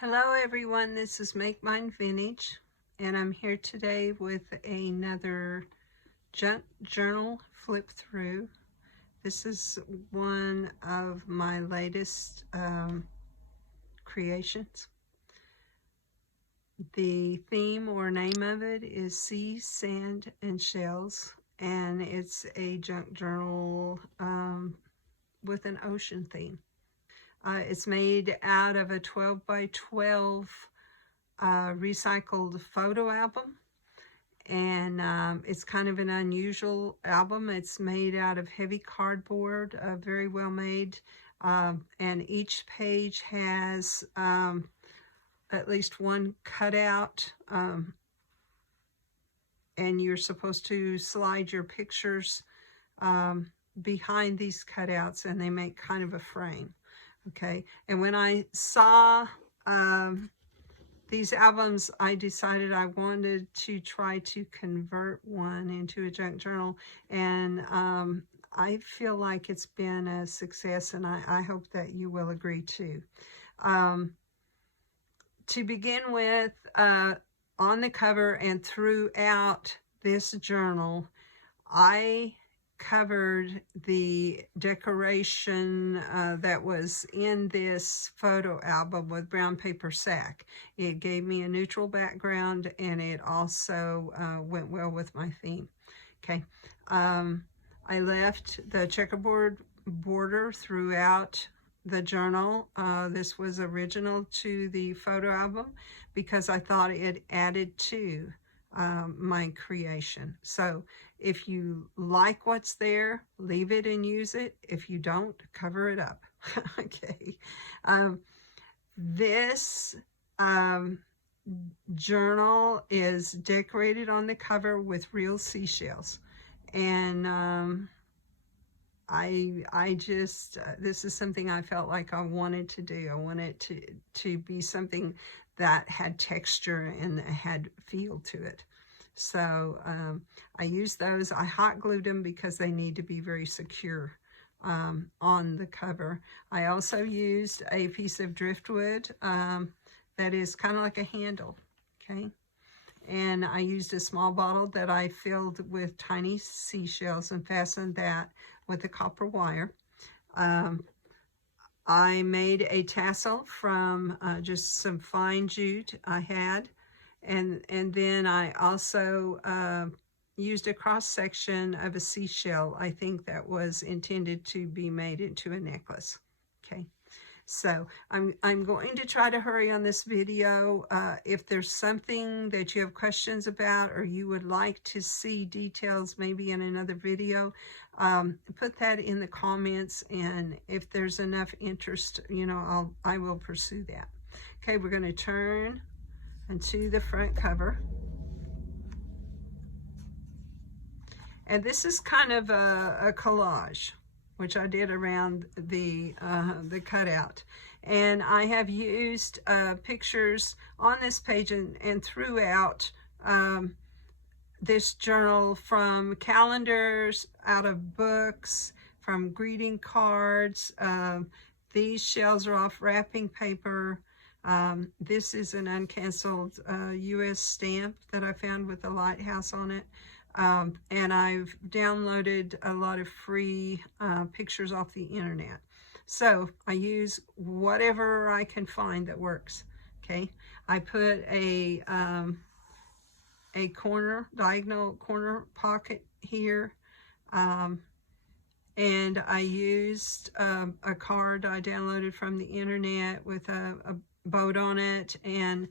Hello everyone, this is Make Mine Vintage, and I'm here today with another junk journal flip through. This is one of my latest creations. The theme or name of it is Sea, Sand, and Shells, and it's a junk journal with an ocean theme. It's made out of a 12 by 12 recycled photo album, and it's kind of an unusual album. It's made out of heavy cardboard, very well made, and each page has at least one cutout, and you're supposed to slide your pictures behind these cutouts, and they make kind of a frame. Okay, and when I saw these albums, I decided I wanted to try to convert one into a junk journal, and I feel like it's been a success, and I hope that you will agree too. To begin with, on the cover and throughout this journal, I covered the decoration that was in this photo album with brown paper sack. It gave me a neutral background, and it also went well with my theme. Okay, I left the checkerboard border throughout the journal. This was original to the photo album because I thought it added to my creation. So if you like what's there, leave it and use it. If you don't, cover it up. Okay. This journal is decorated on the cover with real seashells, and I just this is something I felt like I wanted to do. I wanted to be something that had texture and had feel to it. So I used those. I hot glued them because they need to be very secure on the cover. I also used a piece of driftwood that is kind of like a handle, okay? And I used a small bottle that I filled with tiny seashells and fastened that with a copper wire. I made a tassel from just some fine jute I had. And then I also used a cross section of a seashell. I think that was intended to be made into a necklace. Okay, so I'm going to try to hurry on this video. If there's something that you have questions about, or you would like to see details maybe in another video, put that in the comments, and if there's enough interest, you know, I will pursue that. Okay, we're going to turn onto the front cover, and this is kind of a collage which I did around the cutout, and I have used pictures on this page and throughout this journal, from calendars, out of books, from greeting cards. These shells are off wrapping paper. This is an uncanceled U.S. stamp that I found with a lighthouse on it. And I've downloaded a lot of free pictures off the internet. So I use whatever I can find that works. Okay, I put a diagonal corner pocket here. And I used a card I downloaded from the internet with a boat on it, and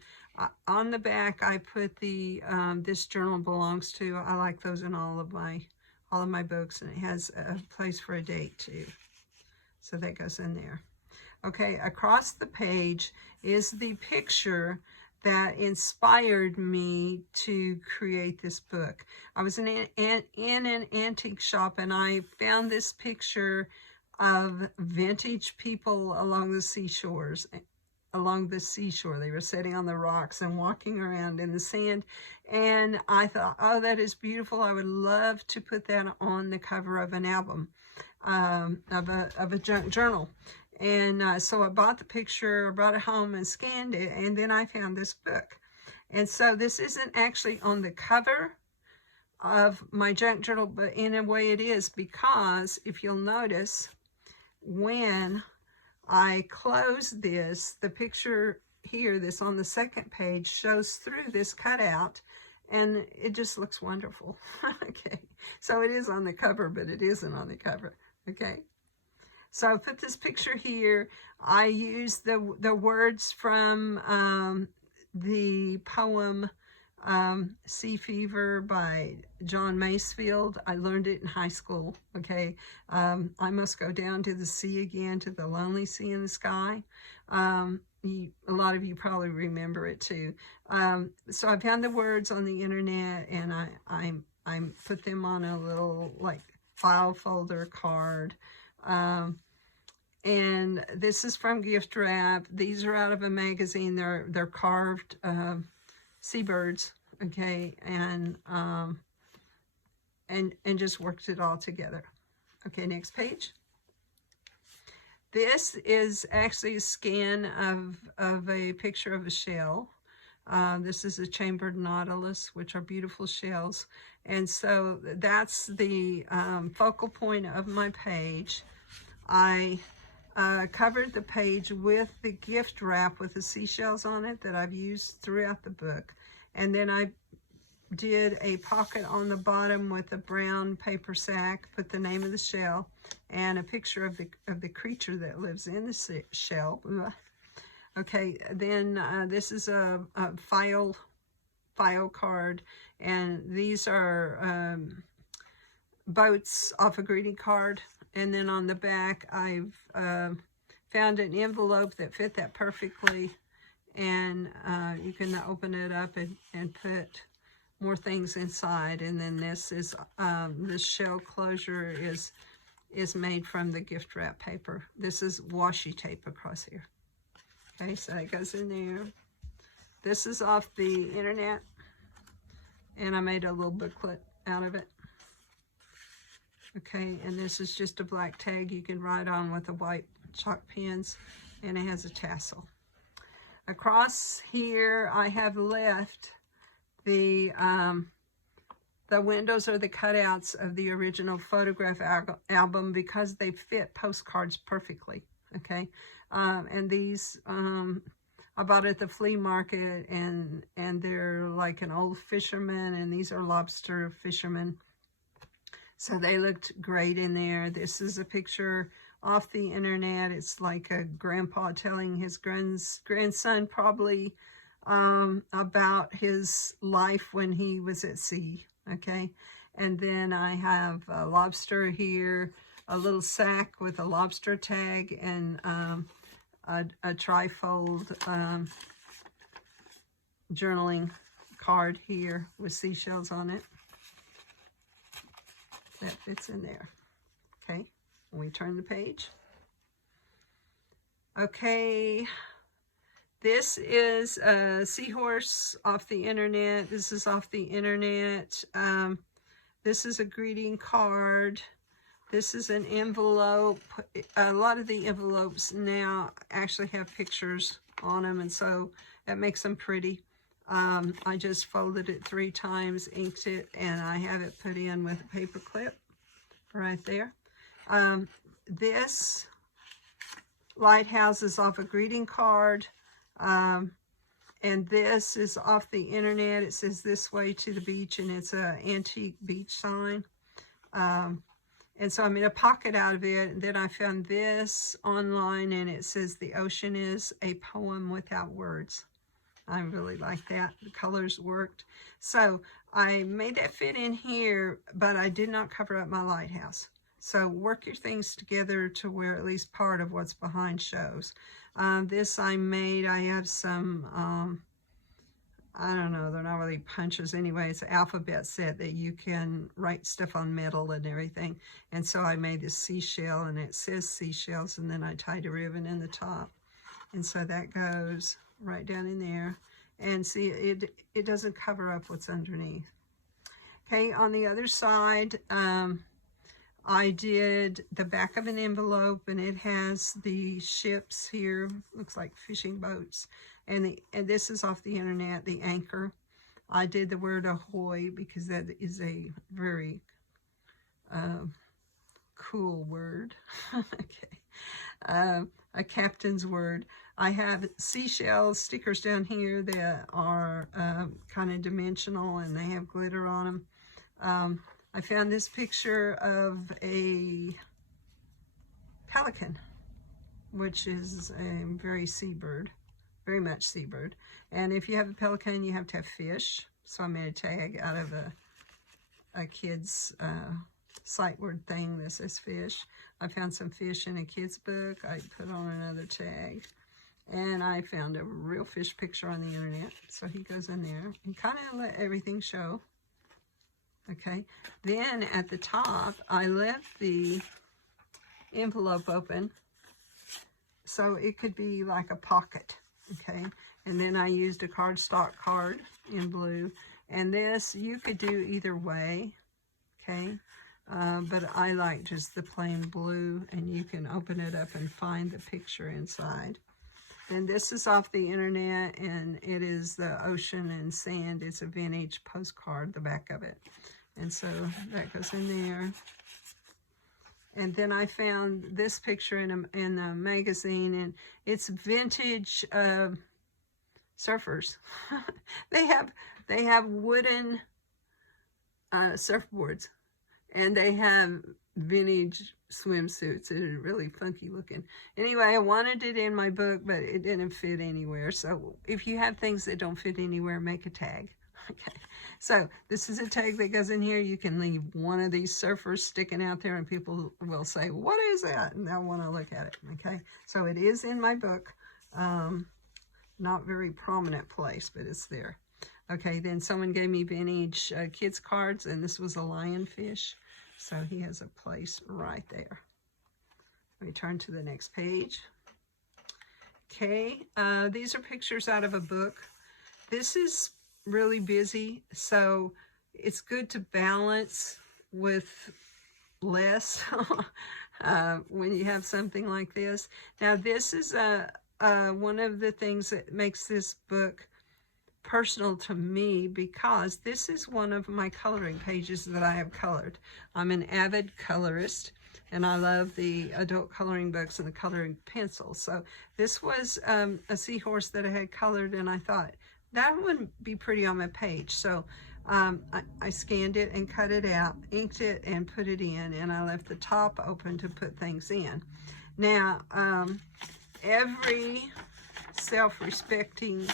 on the back I put the this journal belongs to. I like those in all of my books, and it has a place for a date too, so that goes in there. Okay, across the page is the picture that inspired me to create this book. I was in an antique shop, and I found this picture of vintage people along the seashore. They were sitting on the rocks and walking around in the sand, and I thought, oh, that is beautiful. I would love to put that on the cover of an album, of a junk journal. And so I bought the picture, brought it home and scanned it, and then I found this book. And so this isn't actually on the cover of my junk journal, but in a way it is, because if you'll notice, when I close this, the picture here, this on the second page, shows through this cutout, and it just looks wonderful. Okay, so it is on the cover, but it isn't on the cover. Okay, so I put this picture here. I used the words from the poem Sea Fever by John Masefield. I learned it in high school. Okay, I must go down to the sea again, to the lonely sea in the sky. A lot of you probably remember it too. So I found the words on the internet, and I put them on a little like file folder card. And this is from gift wrap. These are out of a magazine. They're carved seabirds, okay, and just worked it all together. Okay, next page. This is actually a scan of a picture of a shell. This is a chambered nautilus, which are beautiful shells. And so that's the focal point of my page. I covered the page with the gift wrap with the seashells on it that I've used throughout the book. And then I did a pocket on the bottom with a brown paper sack, put the name of the shell and a picture of the creature that lives in the shell. Okay, then this is a file card, and these are boats off a greeting card. And then on the back, I've found an envelope that fit that perfectly, and you can open it up and put more things inside. And then this is this shell closure is made from the gift wrap paper. This is washi tape across here. Okay, so it goes in there. This is off the internet, and I made a little booklet out of it. Okay, and this is just a black tag you can write on with the white chalk pens, and it has a tassel. Across here, I have left the windows are the cutouts of the original photograph album because they fit postcards perfectly. Okay, and these I bought at the flea market, and they're like an old fisherman, and these are lobster fishermen. So they looked great in there. This is a picture off the internet. It's like a grandpa telling his grandson probably about his life when he was at sea. Okay, and then I have a lobster here, a little sack with a lobster tag, and a trifold journaling card here with seashells on it. That fits in there. Okay, we turn the page. Okay, this is a seahorse off the internet. This is off the internet. This is a greeting card. This is an envelope. A lot of the envelopes now actually have pictures on them, and so that makes them pretty. I just folded it 3 times, inked it, and I have it put in with a paper clip right there. This Lighthouses off a greeting card, and this is off the internet. It says "This way to the beach," and it's an antique beach sign. And so I made a pocket out of it, and then I found this online, and it says "The ocean is a poem without words." I really like that. The colors worked. So I made that fit in here, but I did not cover up my lighthouse. So work your things together to where at least part of what's behind shows. This I made, I have some, I don't know, they're not really punches anyway. It's an alphabet set that you can write stuff on metal and everything. And so I made this seashell, and it says seashells, and then I tied a ribbon in the top. And so that goes right down in there. And see, it doesn't cover up what's underneath. Okay, on the other side, I did the back of an envelope, and it has the ships here, looks like fishing boats, and this is off the internet, the anchor. I did the word ahoy because that is a very cool word. Okay, a captain's word. I have seashell stickers down here that are kind of dimensional, and they have glitter on them. I found this picture of a pelican, which is a very seabird, very much seabird. And if you have a pelican, you have to have fish. So I made a tag out of a kid's sight word thing that says fish. I found some fish in a kid's book. I put on another tag. And I found a real fish picture on the internet. So he goes in there and kind of let everything show. Okay, then at the top, I left the envelope open so it could be like a pocket, okay? And then I used a cardstock card in blue. And this, you could do either way, okay? But I like just the plain blue, and you can open it up and find the picture inside. Then this is off the internet, and it is the ocean and sand. It's a vintage postcard, the back of it. And so that goes in there. And then I found this picture in a magazine, and it's vintage surfers. they have wooden surfboards, and they have vintage swimsuits. They're really funky looking. Anyway, I wanted it in my book, but it didn't fit anywhere. So if you have things that don't fit anywhere, make a tag. Okay, so this is a tag that goes in here. You can leave one of these surfers sticking out there, and people will say, what is that? And they'll want to look at it. Okay, so it is in my book. Not very prominent place, but it's there. Okay, then someone gave me vintage kids cards, and this was a lionfish. So he has a place right there. Let me turn to the next page. Okay, these are pictures out of a book. This is really busy, so it's good to balance with less when you have something like this. Now, this is one of the things that makes this book personal to me, because this is one of my coloring pages that I have colored. I'm an avid colorist, and I love the adult coloring books and the coloring pencils. So this was a seahorse that I had colored, and I thought that wouldn't be pretty on my page. So I scanned it and cut it out, inked it and put it in, and I left the top open to put things in. Now, every self-respecting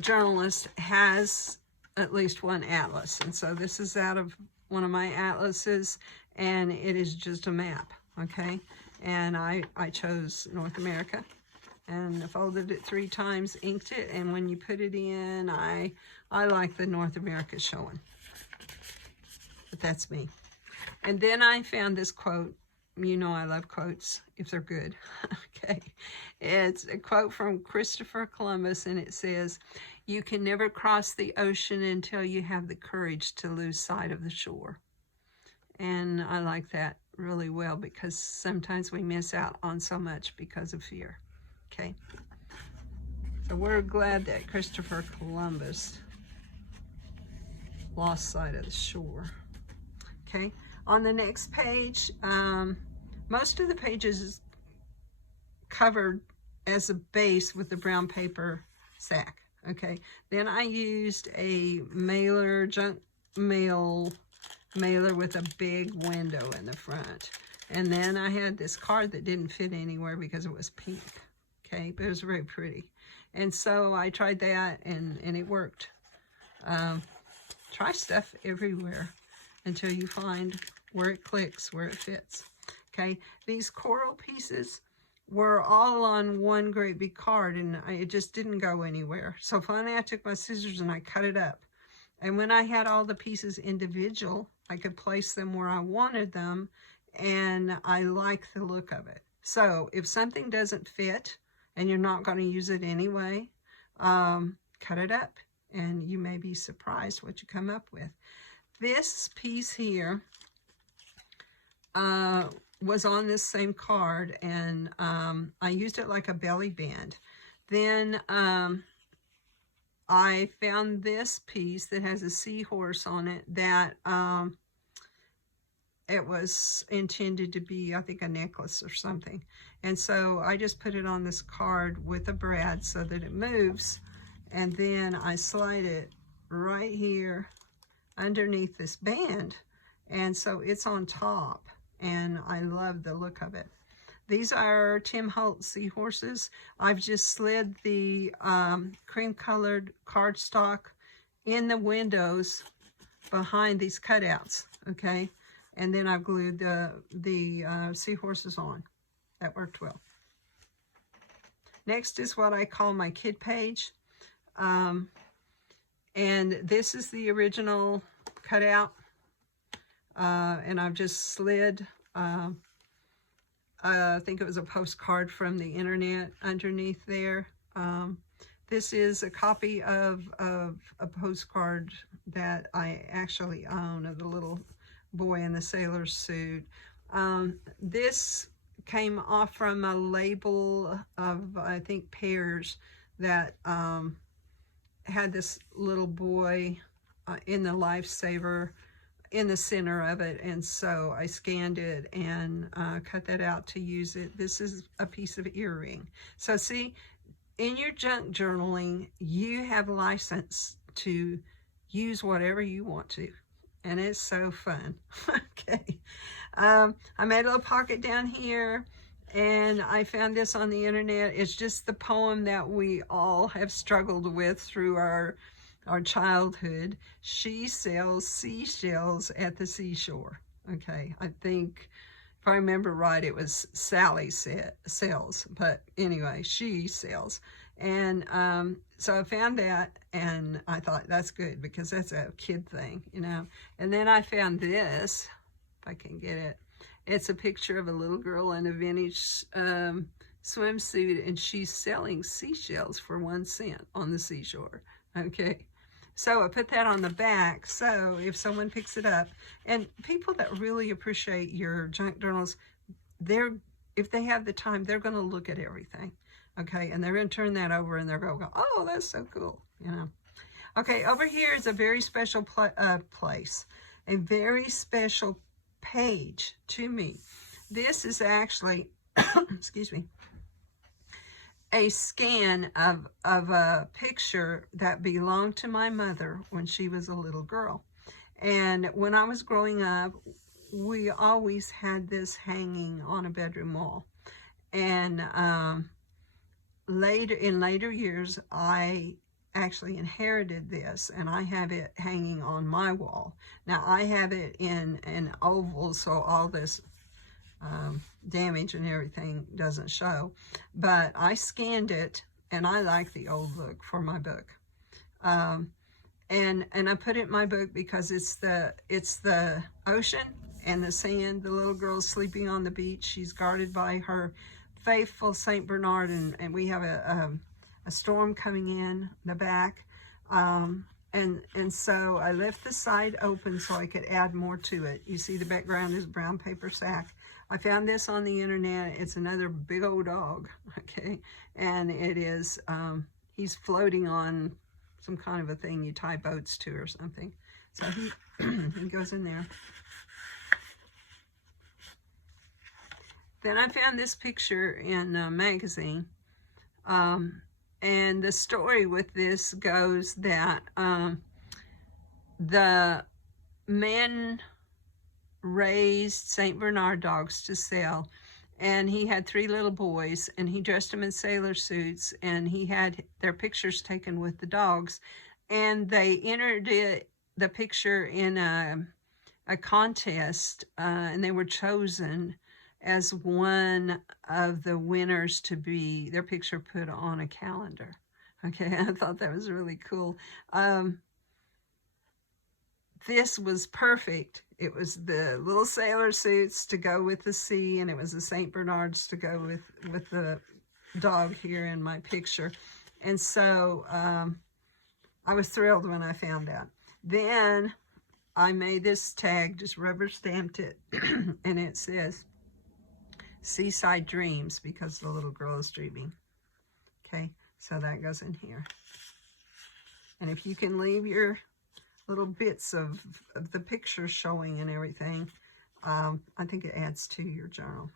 journalist has at least one atlas, and so this is out of one of my atlases, and it is just a map, okay? And I chose North America, and I folded it 3 times, inked it, and when you put it in, I like the North America showing. But that's me. And then I found this quote. You know I love quotes if they're good. Okay. It's a quote from Christopher Columbus, and it says, "You can never cross the ocean until you have the courage to lose sight of the shore." And I like that really well, because sometimes we miss out on so much because of fear. Okay, so we're glad that Christopher Columbus lost sight of the shore. Okay, on the next page, most of the pages is covered as a base with the brown paper sack. Okay, then I used a mailer, junk mail mailer with a big window in the front. And then I had this card that didn't fit anywhere because it was pink. Okay, but it was very pretty. And so I tried that, and it worked. Try stuff everywhere until you find where it clicks, where it fits. Okay, these coral pieces were all on one great big card, and it just didn't go anywhere. So finally I took my scissors and I cut it up. And when I had all the pieces individual, I could place them where I wanted them, and I like the look of it. So if something doesn't fit and you're not going to use it anyway, cut it up, and you may be surprised what you come up with. This piece here was on this same card, and I used it like a belly band. Then I found this piece that has a seahorse on it that it was intended to be, I think, a necklace or something. And so I just put it on this card with a brad so that it moves. And then I slide it right here underneath this band. And so it's on top. And I love the look of it. These are Tim Holtz seahorses. I've just slid the cream-colored cardstock in the windows behind these cutouts, okay? And then I've glued the seahorses on. That worked well. Next is what I call my kid page. And this is the original cutout. And I've just slid, I think it was a postcard from the internet underneath there. This is a copy of a postcard that I actually own of the little boy in the sailor suit. This came off from a label of, I think, pears that had this little boy in the lifesaver in the center of it, and so I scanned it and cut that out to use it. This is a piece of earring. So see, in your junk journaling, you have license to use whatever you want to, and it's so fun. Okay, I made a little pocket down here, and I found this on the internet. It's just the poem that we all have struggled with through our childhood. She sells seashells at the seashore. Okay, I think if I remember right, it was Sally sells, but anyway, she sells. And so I found that, and I thought that's good because that's a kid thing, you know. And then I found this, if I can get it. It's a picture of a little girl in a vintage swimsuit, and she's selling seashells for 1 cent on the seashore. Okay. So I put that on the back, so if someone picks it up, and people that really appreciate your junk journals, if they have the time, they're going to look at everything, okay? And they're going to turn that over, and they're going to go, oh, that's so cool, you know? Okay, over here is a very special place, a very special page to me. This is actually, excuse me, a scan of a picture that belonged to my mother when she was a little girl. And when I was growing up, we always had this hanging on a bedroom wall. And in later years, I actually inherited this, and I have it hanging on my wall. Now, I have it in an oval, so all this damage and everything doesn't show, but I scanned it, and I like the old look for my book, and I put it in my book because it's the ocean and the sand. The little girl's sleeping on the beach. She's guarded by her faithful Saint Bernard, and we have a storm coming in the back, and so I left the side open so I could add more to it. You see the background is brown paper sack. I found this on the internet. It's another big old dog, okay? And it is, he's floating on some kind of a thing you tie boats to or something. So he, he goes in there. Then I found this picture in a magazine. And the story with this goes that the men raised Saint Bernard dogs to sell, and he had 3 little boys, and he dressed them in sailor suits, and he had their pictures taken with the dogs, and they entered the picture in a contest, and they were chosen as one of the winners to be their picture put on a calendar. Okay, I thought that was really cool. This was perfect. It was the little sailor suits to go with the sea, and it was the St. Bernards to go with the dog here in my picture. And so I was thrilled when I found that. Then I made this tag, just rubber stamped it, and it says Seaside Dreams because the little girl is dreaming. Okay, so that goes in here. And if you can leave your little bits of the picture showing and everything, I think it adds to your journal.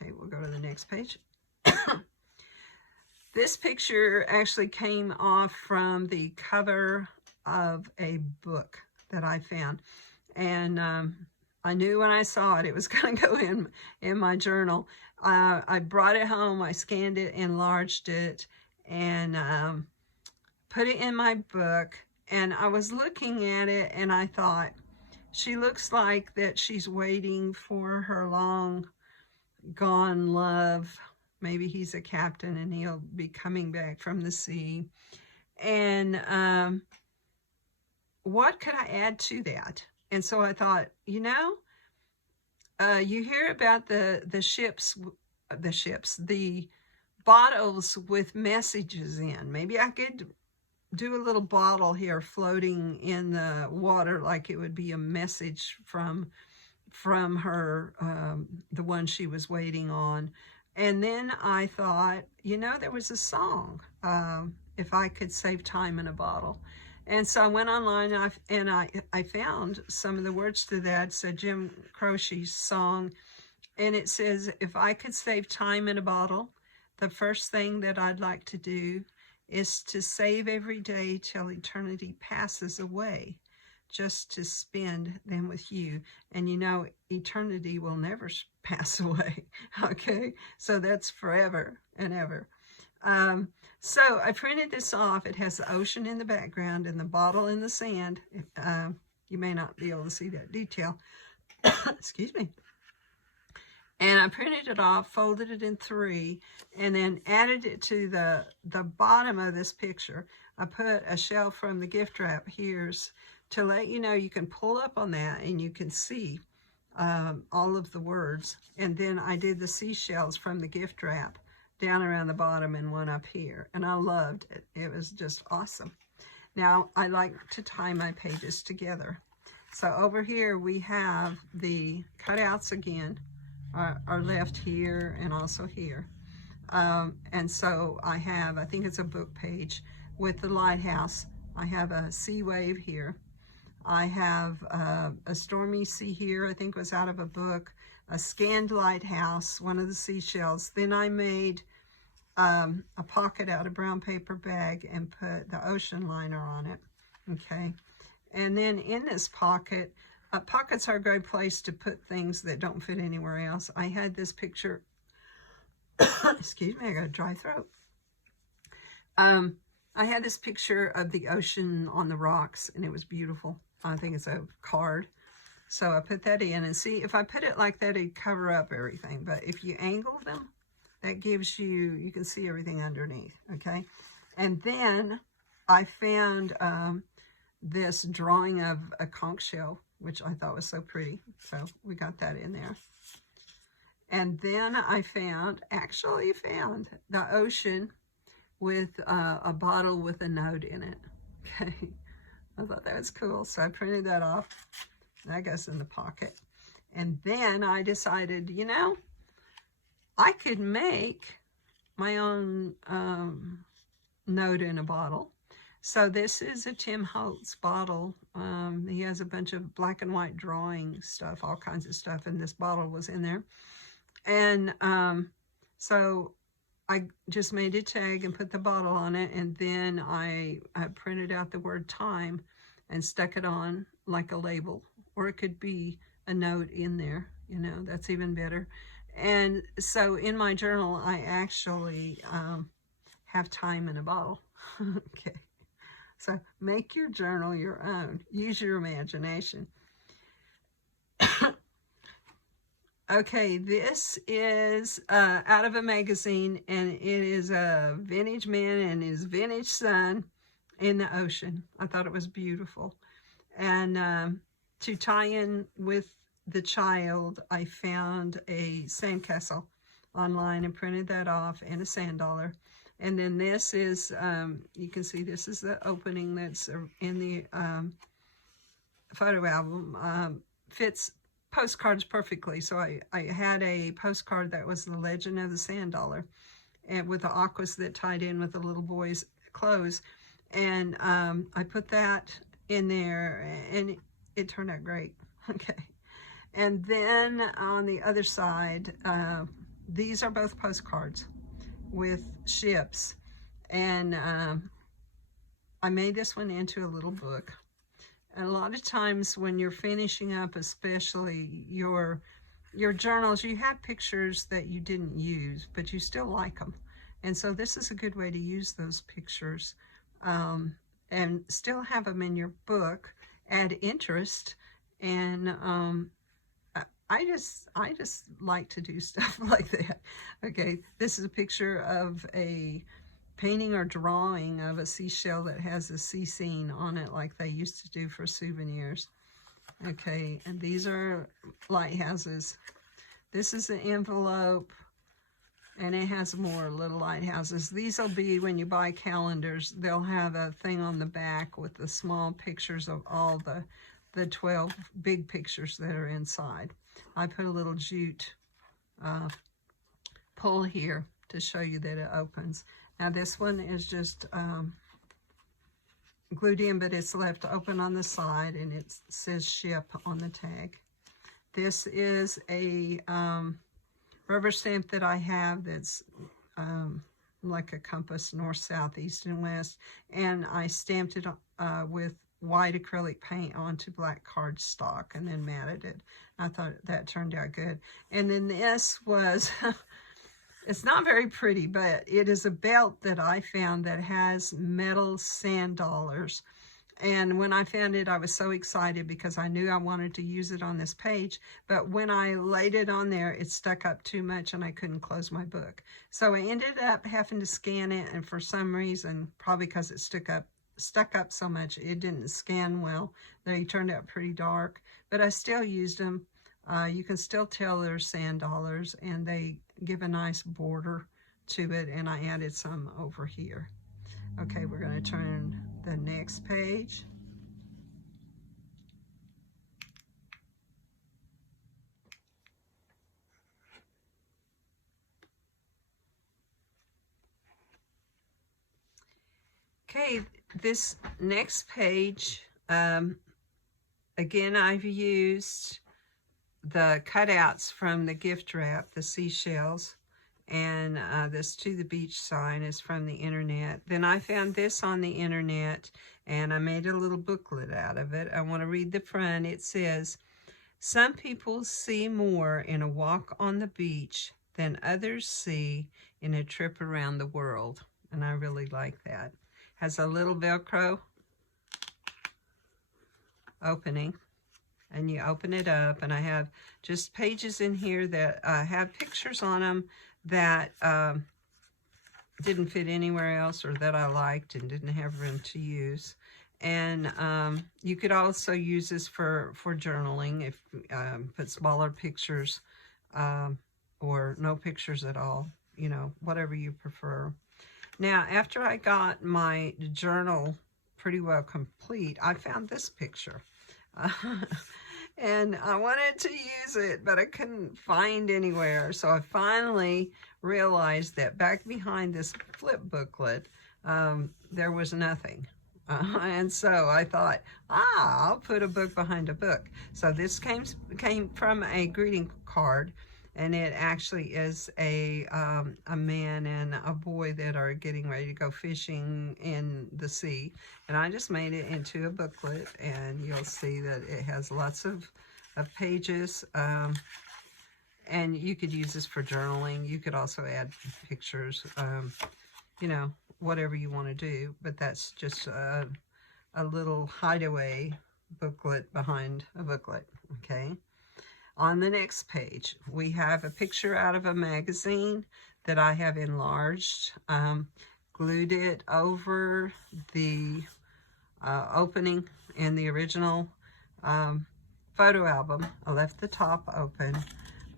Okay, we'll go to the next page. This picture actually came off from the cover of a book that I found. And I knew when I saw it, it was going to go in my journal. I brought it home, I scanned it, enlarged it, and put it in my book. And I was looking at it, and I thought, she looks like that she's waiting for her long gone love. Maybe he's a captain and he'll be coming back from the sea. And what could I add to that? And so I thought, you know, you hear about the bottles with messages in. Maybe I could do a little bottle here floating in the water, like it would be a message from her, the one she was waiting on. And then I thought, you know, there was a song, If I Could Save Time in a Bottle. And so I went online and I found some of the words to that. So Jim Croce's song, and it says, if I could save time in a bottle, the first thing that I'd like to do is to save every day till eternity passes away, just to spend them with you. And you know, eternity will never pass away. Okay, so that's forever and ever. So I printed this off. It has the ocean in the background and the bottle in the sand. You may not be able to see that detail. Excuse me. And I printed it off, folded it in 3, and then added it to the bottom of this picture. I put a shell from the gift wrap here to let you know you can pull up on that and you can see all of the words. And then I did the seashells from the gift wrap down around the bottom and one up here. And I loved it. It was just awesome. Now, I like to tie my pages together. So over here we have the cutouts again, are left here and also here. And so I have, I think it's a book page with the lighthouse. I have a sea wave here. I have a stormy sea here, I think was out of a book, a scanned lighthouse, one of the seashells. Then I made a pocket out of brown paper bag and put the ocean liner on it, okay? And then in this pocket, pockets are a great place to put things that don't fit anywhere else. I had this picture, excuse me, I got a dry throat. I had this picture of the ocean on the rocks, and it was beautiful. I think it's a card. So I put that in, and see, if I put it like that, it'd cover up everything. But if you angle them, that gives you, you can see everything underneath, okay? And then I found this drawing of a conch shell, which I thought was so pretty. So we got that in there. And then I actually found the ocean with a bottle with a note in it, okay? I thought that was cool, so I printed that off. That goes in the pocket. And then I decided, you know, I could make my own note in a bottle. So this is a Tim Holtz bottle. He has a bunch of black and white drawing stuff, all kinds of stuff, and this bottle was in there. And so I just made a tag and put the bottle on it, and then I printed out the word time and stuck it on like a label, or it could be a note in there, you know, that's even better. And so in my journal, I actually have time in a bottle. Okay, so make your journal your own. Use your imagination. Okay, this is out of a magazine, and it is a vintage man and his vintage son in the ocean. I thought it was beautiful. And to tie in with the child, I found a sandcastle online and printed that off, and a sand dollar. And then this is, you can see this is the opening that's in the photo album fits postcards perfectly. So I had a postcard that was the Legend of the Sand Dollar, and with the aquas that tied in with the little boy's clothes. And I put that in there, and it turned out great. Okay. And then on the other side, these are both postcards with ships. And I made this one into a little book. And a lot of times when you're finishing up, especially your journals, you have pictures that you didn't use, but you still like them. And so this is a good way to use those pictures and still have them in your book, add interest. And I just like to do stuff like that. Okay, this is a picture of a painting or drawing of a seashell that has a sea scene on it, like they used to do for souvenirs. Okay, and these are lighthouses. This is an envelope, and it has more little lighthouses. These will be, when you buy calendars, they'll have a thing on the back with the small pictures of all the 12 big pictures that are inside. I put a little jute pull here to show you that it opens. Now this one is just glued in, but it's left open on the side, and it says ship on the tag. This is a rubber stamp that I have that's like a compass, north, south, east, and west. And I stamped it with white acrylic paint onto black cardstock and then matted it. I thought that turned out good. And then this was, it's not very pretty, but it is a belt that I found that has metal sand dollars. And when I found it, I was so excited because I knew I wanted to use it on this page. But when I laid it on there, it stuck up too much and I couldn't close my book. So I ended up having to scan it, and for some reason, probably because it stuck up so much, it didn't scan well. They turned out pretty dark, but I still used them. You can still tell they're sand dollars, and they give a nice border to it, and I added some over here. Okay, we're going to turn the next page. Okay, this next page, again, I've used the cutouts from the gift wrap, the seashells, and this To the Beach sign is from the internet. Then I found this on the internet, and I made a little booklet out of it. I want to read the front. It says, "Some people see more in a walk on the beach than others see in a trip around the world." And I really like that. Has a little Velcro opening, and you open it up, and I have just pages in here that have pictures on them that didn't fit anywhere else, or that I liked and didn't have room to use. And you could also use this for journaling, if put smaller pictures or no pictures at all, you know, whatever you prefer. Now, after I got my journal pretty well complete, I found this picture. And I wanted to use it, but I couldn't find anywhere. So I finally realized that back behind this flip booklet, there was nothing. And so I thought, I'll put a book behind a book. So this came from a greeting card, and it actually is a man and a boy that are getting ready to go fishing in the sea. And I just made it into a booklet, and you'll see that it has lots of pages. And you could use this for journaling. You could also add pictures, you know, whatever you want to do. But that's just a little hideaway booklet behind a booklet, okay? On the next page, we have a picture out of a magazine that I have enlarged, glued it over the opening in the original photo album. I left the top open.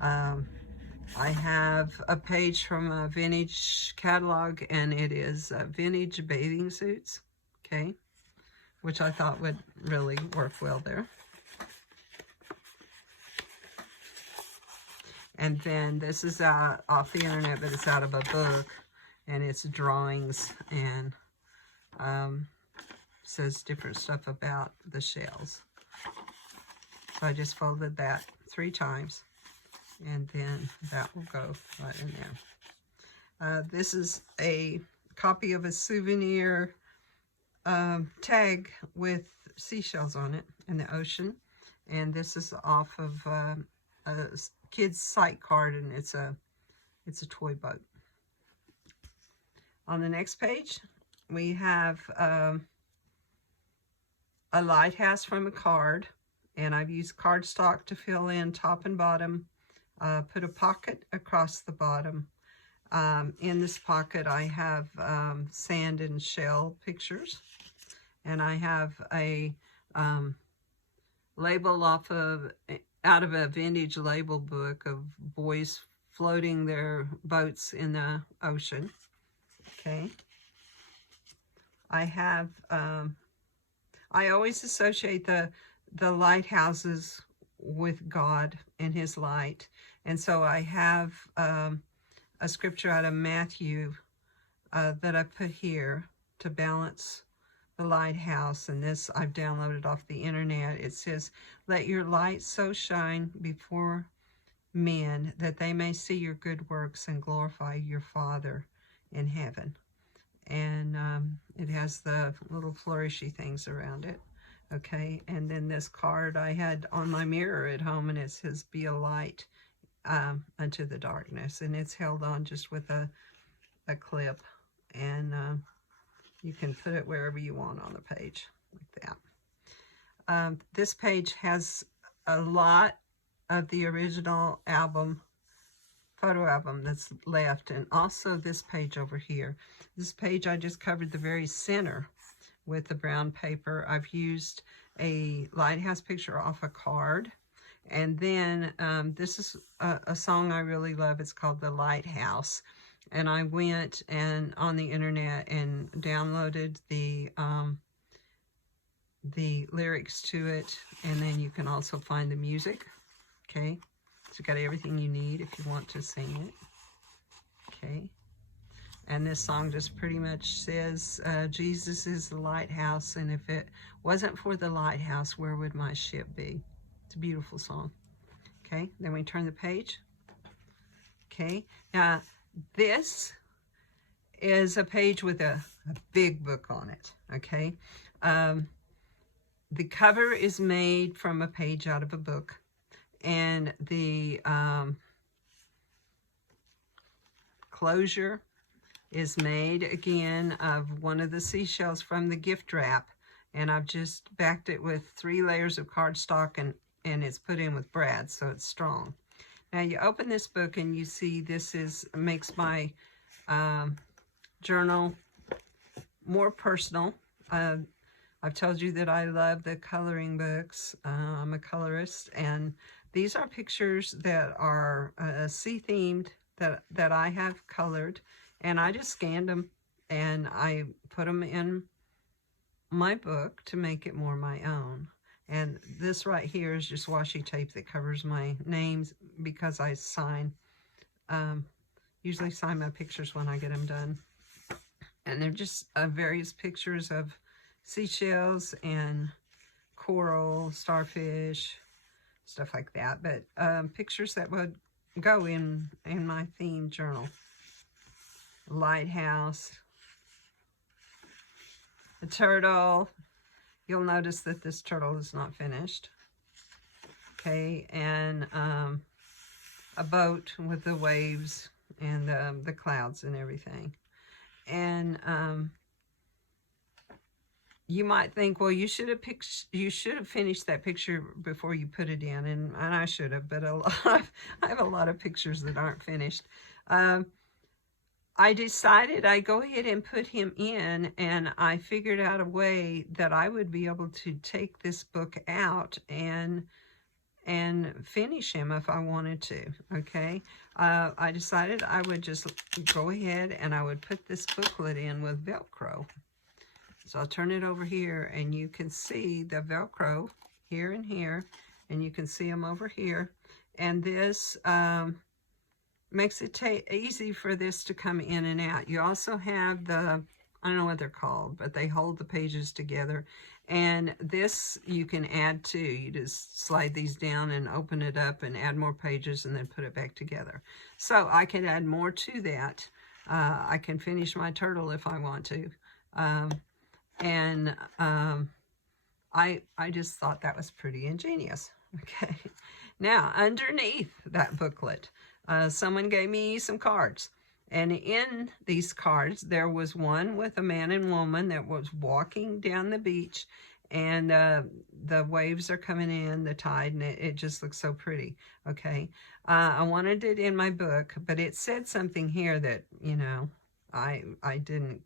I have a page from a vintage catalog, and it is vintage bathing suits, okay? which I thought would really work well there. And then this is off the internet, but it's out of a book, and it's drawings, and says different stuff about the shells. So I just folded that 3 times, and then that will go right in there. This is a copy of a souvenir tag with seashells on it in the ocean, and this is off of a kid's sight card, and it's a toy boat. On the next page, we have a lighthouse from a card, and I've used cardstock to fill in top and bottom. Put a pocket across the bottom. In this pocket, I have sand and shell pictures, and I have a label out of a vintage label book of boys floating their boats in the ocean. Okay. I have, I always associate the lighthouses with God and his light. And so I have a scripture out of Matthew that I put here to balance the lighthouse. And this I've downloaded off the internet. It says, "Let your light so shine before men that they may see your good works and glorify your Father in heaven." And it has the little flourishy things around it. Okay, and then this card I had on my mirror at home, and it says, "Be a light unto the darkness," and it's held on just with a clip, and you can put it wherever you want on the page, like that. This page has a lot of the original album, photo album that's left, and also this page over here. This page I just covered the very center with the brown paper. I've used a lighthouse picture off a card, and then this is a song I really love. It's called The Lighthouse, and I went and on the internet and downloaded the lyrics to it, and then you can also find the music. Okay, so you got everything you need if you want to sing it. Okay, and this song just pretty much says, Jesus is the lighthouse, and if it wasn't for the lighthouse, where would my ship be? It's a beautiful song. Okay, then we turn the page. Okay, now this is a page with a big book on it. Okay, the cover is made from a page out of a book, and the closure is made again of one of the seashells from the gift wrap, and I've just backed it with 3 layers of cardstock, and it's put in with brad, so it's strong. Now you open this book and you see this makes my journal more personal. I've told you that I love the coloring books. I'm a colorist, and these are pictures that are sea themed that I have colored, and I just scanned them and I put them in my book to make it more my own. And this right here is just washi tape that covers my names, because I usually sign my pictures when I get them done. And they're just various pictures of seashells and coral, starfish, stuff like that. But pictures that would go in my theme journal. Lighthouse, a turtle. You'll notice that this turtle is not finished. Okay, and a boat with the waves and the clouds and everything. And you might think, well, you should have finished that picture before you put it in, and I should have, but I have a lot of pictures that aren't finished. I decided I'd go ahead and put him in, and I figured out a way that I would be able to take this book out and finish him if I wanted to. Okay, I decided I would just go ahead and I would put this booklet in with Velcro. So I'll turn it over here, and you can see the Velcro here and here, and you can see them over here. And this makes it easy for this to come in and out. You also have the, I don't know what they're called, but they hold the pages together. And this you can add to. You just slide these down and open it up and add more pages and then put it back together. So I can add more to that. I can finish my turtle if I want to. I just thought that was pretty ingenious. Okay. Now, underneath that booklet, someone gave me some cards. And in these cards, there was one with a man and woman that was walking down the beach, and the waves are coming in, the tide, and it just looks so pretty. Okay. I wanted it in my book, but it said something here that, you know, I didn't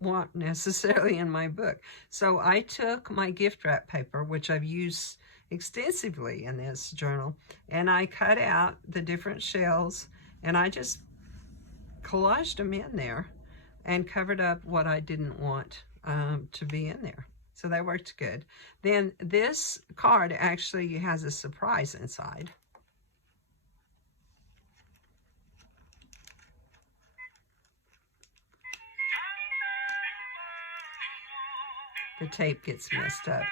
want necessarily in my book. So I took my gift wrap paper, which I've used extensively in this journal, and I cut out the different shells, and I just collaged them in there and covered up what I didn't want to be in there. So that worked good. Then this card actually has a surprise inside. The tape gets messed up.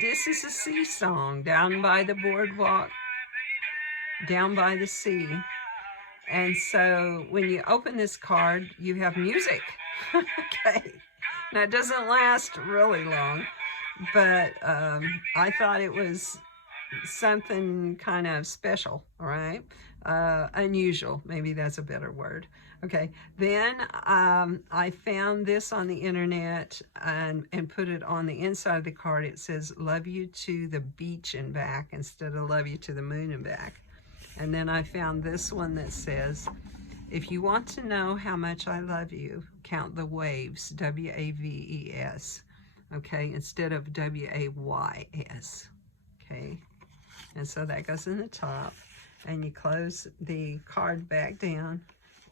This is a sea song, down by the boardwalk, down by the sea. And so when you open this card, you have music. Okay. Now it doesn't last really long, but I thought it was something kind of special, all right? Unusual, maybe that's a better word. Okay, then I found this on the internet and put it on the inside of the card. It says, love you to the beach and back, instead of love you to the moon and back. And then I found this one that says, if you want to know how much I love you, count the waves, W-A-V-E-S, okay, instead of W-A-Y-S, okay? And so that goes in the top, and you close the card back down,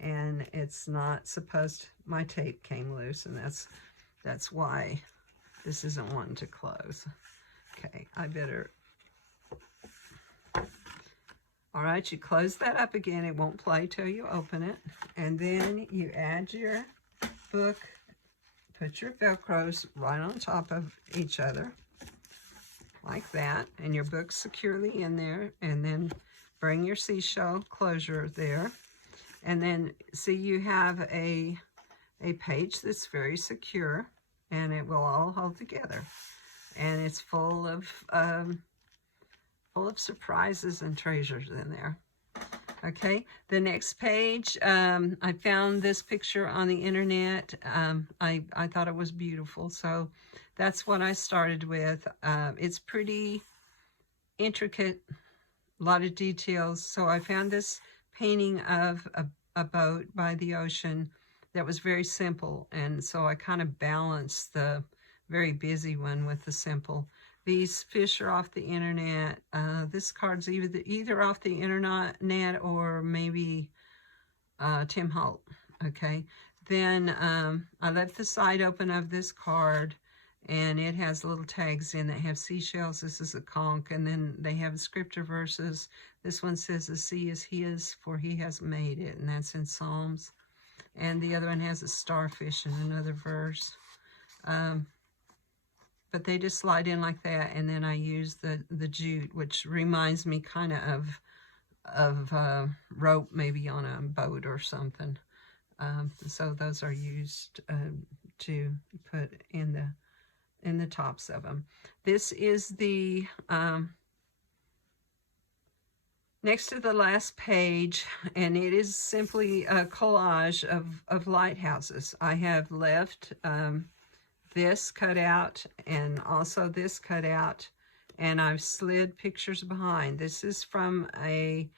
and it's not supposed, my tape came loose, and that's why this isn't wanting to close. Okay, I better, all right, you close that up again. It won't play till you open it. And then you add your book, put your Velcros right on top of each other, like that, and your book's securely in there, and then bring your seashell closure there. And then see, you have a page that's very secure, and it will all hold together. And it's full of surprises and treasures in there. Okay, the next page, I found this picture on the internet. I thought it was beautiful, so that's what I started with. It's pretty intricate, a lot of details. So I found this painting of a boat by the ocean that was very simple, and so I kind of balanced the very busy one with the simple. These fish are off the internet. This card's either off the internet or maybe Tim Holt. Okay, then I left the side open of this card, and it has little tags in that have seashells. This is a conch, and then they have scripture verses. This one says, the sea is his, for he has made it, and that's in Psalms. And the other one has a starfish in another verse. But they just slide in like that, and then I use the jute, which reminds me kind of rope, maybe on a boat or something. So those are used to put in the tops of them. This is the next to the last page, and it is simply a collage of lighthouses. I have left this cut out and also this cut out, and I've slid pictures behind. This is from a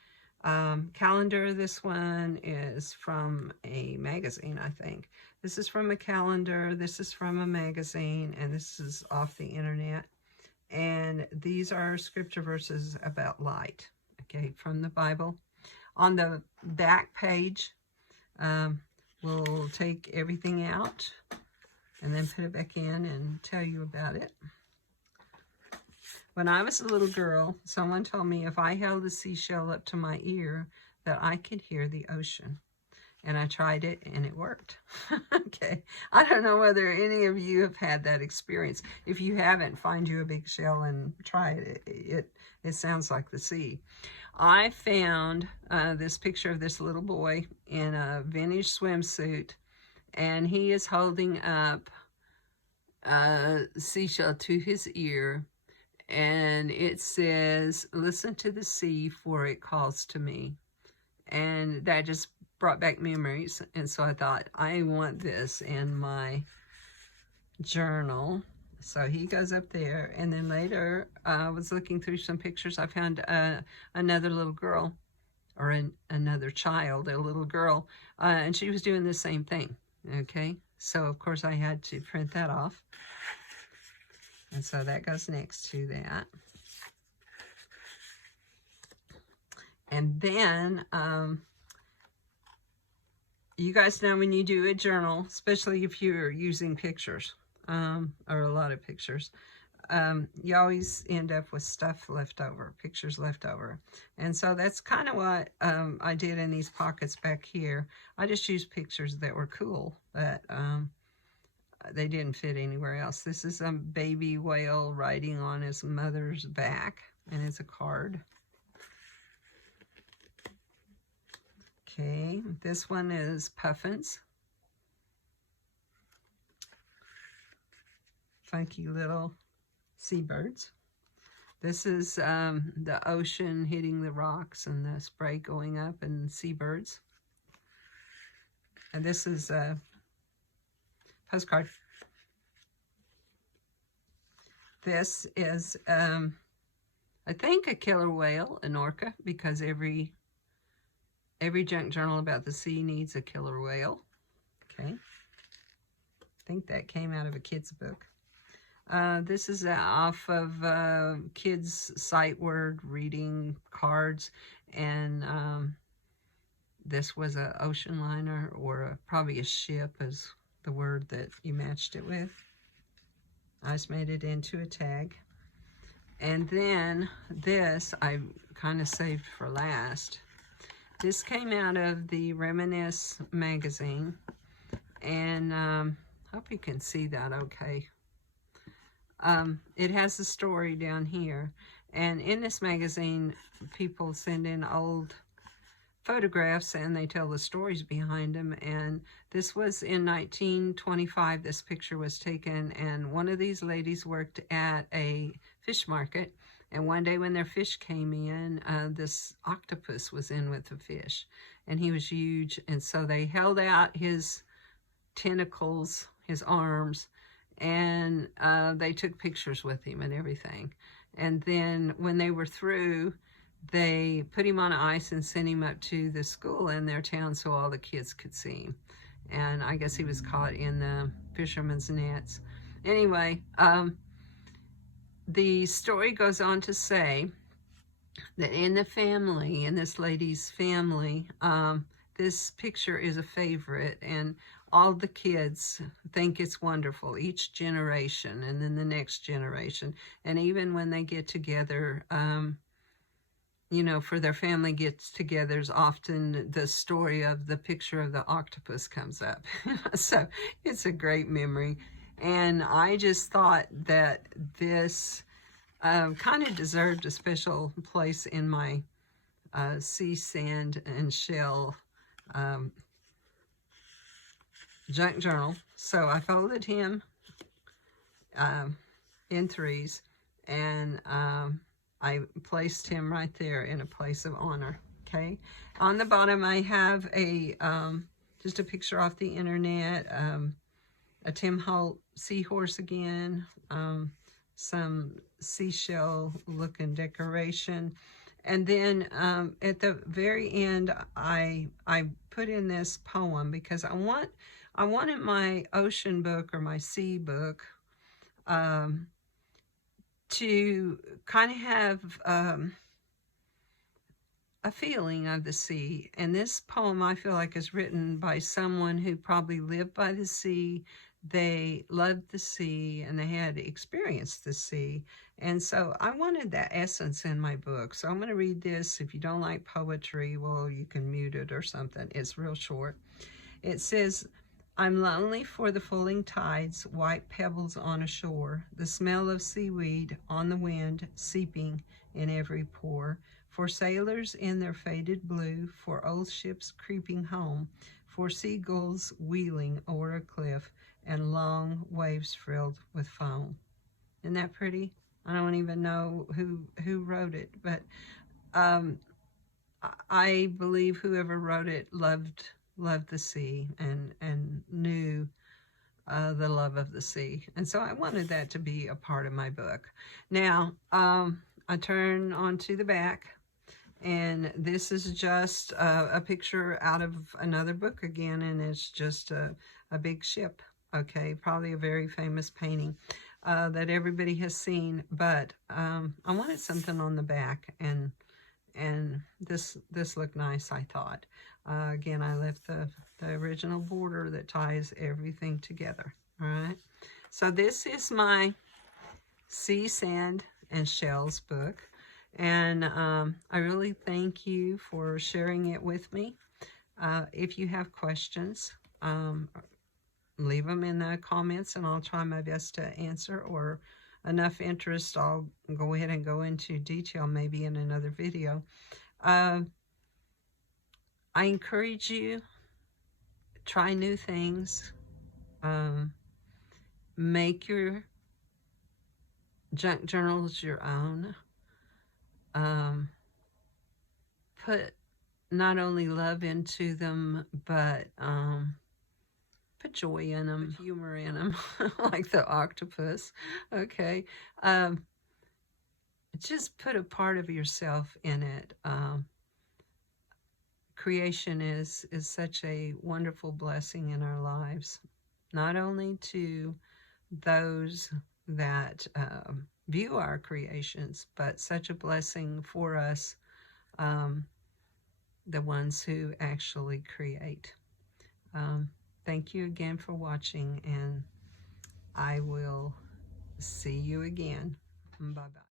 calendar. This one is from a magazine, I think. This is from a calendar, this is from a magazine, and this is off the internet. And these are scripture verses about light, okay, from the Bible. On the back page, there's we'll take everything out and then put it back in and tell you about it. When I was a little girl, someone told me if I held a seashell up to my ear, that I could hear the ocean. And I tried it and it worked. Okay. I don't know whether any of you have had that experience. If you haven't, find you a big shell and try it. It sounds like the sea. I found this picture of this little boy in a vintage swimsuit, and he is holding up a seashell to his ear, and it says, "Listen to the sea, for it calls to me." And that just brought back memories, and so I thought, I want this in my journal. So he goes up there, and then later I was looking through some pictures. I found another little girl, or another child, a little girl, and she was doing the same thing. Okay, so of course I had to print that off, and so that goes next to that. And then you guys know when you do a journal, especially if you're using pictures, or a lot of pictures, you always end up with stuff left over, pictures left over. And so that's kind of what I did in these pockets back here. I just used pictures that were cool, but they didn't fit anywhere else. This is a baby whale riding on his mother's back, and it's a card. Okay, this one is puffins. Funky little seabirds. This is the ocean hitting the rocks and the spray going up and seabirds. And this is a postcard. This is, I think, a killer whale, an orca, because every junk journal about the sea needs a killer whale. Okay. I think that came out of a kid's book. This is off of kids' sight word reading cards, and this was an ocean liner, or probably a ship is the word that you matched it with. I just made it into a tag. And then this I kind of saved for last. This came out of the Reminisce magazine, and hope you can see that okay. It has a story down here, and in this magazine, people send in old photographs and they tell the stories behind them. And this was in 1925, this picture was taken, and one of these ladies worked at a fish market. And one day when their fish came in, this octopus was in with the fish, and he was huge. And so they held out his tentacles, his arms, and they took pictures with him and everything. And then when they were through, they put him on ice and sent him up to the school in their town so all the kids could see him. And I guess he was caught in the fisherman's nets. Anyway, the story goes on to say that in the family, in this lady's family, this picture is a favorite, and all the kids think it's wonderful, each generation, and then the next generation. And even when they get together, you know, for their family gets-togethers, often the story of the picture of the octopus comes up. So it's a great memory. And I just thought that this kind of deserved a special place in my sea, sand, and shell junk journal. So I folded him in threes, and I placed him right there in a place of honor. Okay. On the bottom, I have a just a picture off the internet, a Tim Holt seahorse again, some seashell looking decoration. And then at the very end, I put in this poem because I wanted my ocean book or my sea book to kind of have a feeling of the sea. And this poem, I feel like, is written by someone who probably lived by the sea. They loved the sea and they had experienced the sea. And so I wanted that essence in my book. So I'm going to read this. If you don't like poetry, well, you can mute it or something. It's real short. It says, I'm lonely for the falling tides, white pebbles on a shore, the smell of seaweed on the wind seeping in every pore, for sailors in their faded blue, for old ships creeping home, for seagulls wheeling o'er a cliff, and long waves frilled with foam. Isn't that pretty? I don't even know who wrote it, but I believe whoever wrote it loved the sea and knew the love of the sea. And so I wanted that to be a part of my book. Now, I turn onto the back, and this is just a picture out of another book again, and it's just a big ship. Okay, probably a very famous painting that everybody has seen, but I wanted something on the back, and this looked nice, I thought. Again, I left the original border that ties everything together. All right, so this is my Sea, Sand, and Shells book, and I really thank you for sharing it with me. If you have questions, leave them in the comments and I'll try my best to answer, or enough interest, I'll go ahead and go into detail maybe in another video. I encourage you, try new things, make your junk journals your own, put not only love into them, but put joy in them, put humor in them, like the octopus, okay? Just put a part of yourself in it. Creation is such a wonderful blessing in our lives, not only to those that view our creations, but such a blessing for us, the ones who actually create. Thank you again for watching, and I will see you again. Bye-bye.